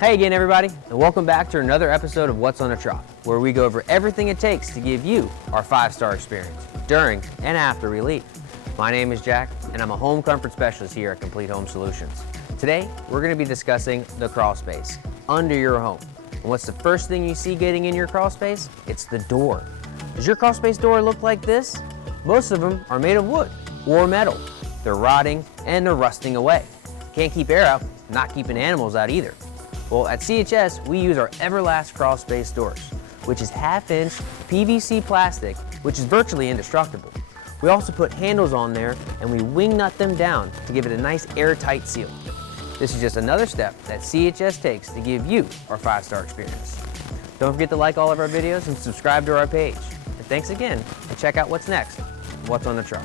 Hey again, everybody, and welcome back to another episode of What's on a Truck, where we go over everything it takes to give you our 5-star experience during and after we leave. My name is Jack, and I'm a home comfort specialist here at Complete Home Solutions. Today, we're going to be discussing the crawl space under your home. And what's the first thing you see getting in your crawl space? It's the door. Does your crawl space door look like this? Most of them are made of wood or metal. They're rotting and they're rusting away. Can't keep air out, not keeping animals out either. Well, at CHS, we use our Everlast crawl space doors, which is half-inch PVC plastic, which is virtually indestructible. We also put handles on there and we wing nut them down to give it a nice airtight seal. This is just another step that CHS takes to give you our 5-star experience. Don't forget to like all of our videos and subscribe to our page. And thanks again, and check out what's next, What's on the Truck.